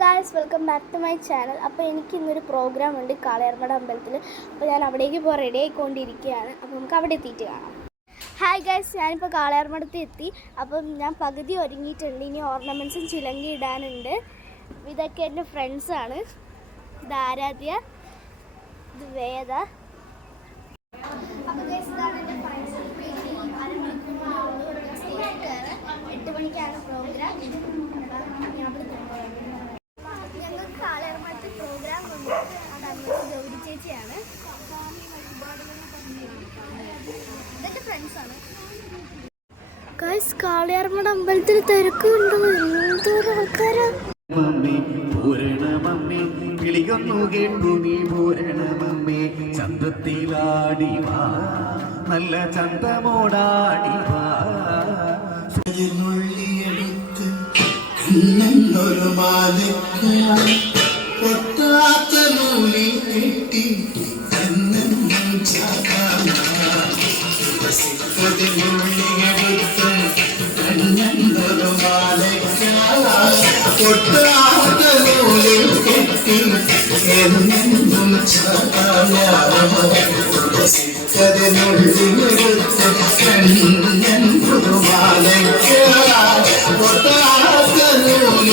Guys, welcome back to my channel. അപ്പോൾ എനിക്ക് ഇന്നൊരു പ്രോഗ്രാം ഉണ്ട് കാളയാർമട അമ്പലത്തിൽ. അപ്പോൾ ഞാൻ അവിടേക്ക് പോകാൻ റെഡി ആയിക്കൊണ്ടിരിക്കുകയാണ്. അപ്പോൾ നമുക്ക് അവിടെ എത്തിയിട്ട് കാണാം. ഹായ് ഗായ്സ്, ഞാനിപ്പോൾ കാളയാർമടത്ത് എത്തി. അപ്പം ഞാൻ പകുതി ഒരുങ്ങിയിട്ടുണ്ട്. ഇനി ഓർണമെൻറ്റ്സും ചിലങ്കി ഇടാനുണ്ട്. ഇതൊക്കെ എൻ്റെ ഫ്രണ്ട്സാണ്. ഇത് ആരാധ്യ, ഇത് വേദ. അപ്പോൾ ഗായ്സ്, ഇതാണ് എൻ്റെ ഫ്രണ്ട്സ്. 8 മണിക്കാണ് പ്രോഗ്രാം. ഞങ്ങൾക്ക് കാളയാർമടത്ത് പ്രോഗ്രാം കൊണ്ട് അത് ഗൗരി ചേച്ചിയാണ്. ഇതെൻ്റെ ഫ്രണ്ട്സാണ്. ഗായ്സ്, കാളയാർമട അമ്പലത്തിൽ തിരക്കുണ്ടോ? എന്തോരം ആൾക്കാരാ. കിളിയൊന്നു കേട്ടു നീ പൂരണമമ്മേ, ചന്തത്തിലാടി വാ, നല്ല ചന്തമോടാടി വാ. നുള്ളിയെടുത്ത് കണ്ണൊരു മാലയ്ക്ക് പൊട്ടാത്ത നൂലിൽ കെട്ടി നുള്ളിയെടുത്ത് കണ്ണൊരു മാലയ്ക്ക് പൊട്ടാത്ത നൂലിൽ കെട്ടി എന്നും നുള്ളിയെടുത്ത് കണ്ണൊരു മാലയ്ക്ക് പൊട്ടാത്ത നൂലിൽ കെട്ടി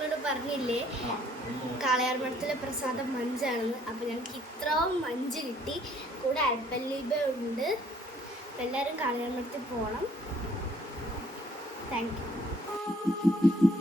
എന്നും പറഞ്ഞില്ലേ കാളയാർമഠത്തിലെ പ്രസാദം മഞ്ചാണെന്ന്. അപ്പോൾ ഞങ്ങൾക്ക് ഇത്രയും മഞ്ച് കിട്ടി. കൂടെ അൽപ്പല്ലീബ ഉണ്ട്. എല്ലാവരും കാളയാർമഠത്തിൽ പോകണം. Thank you.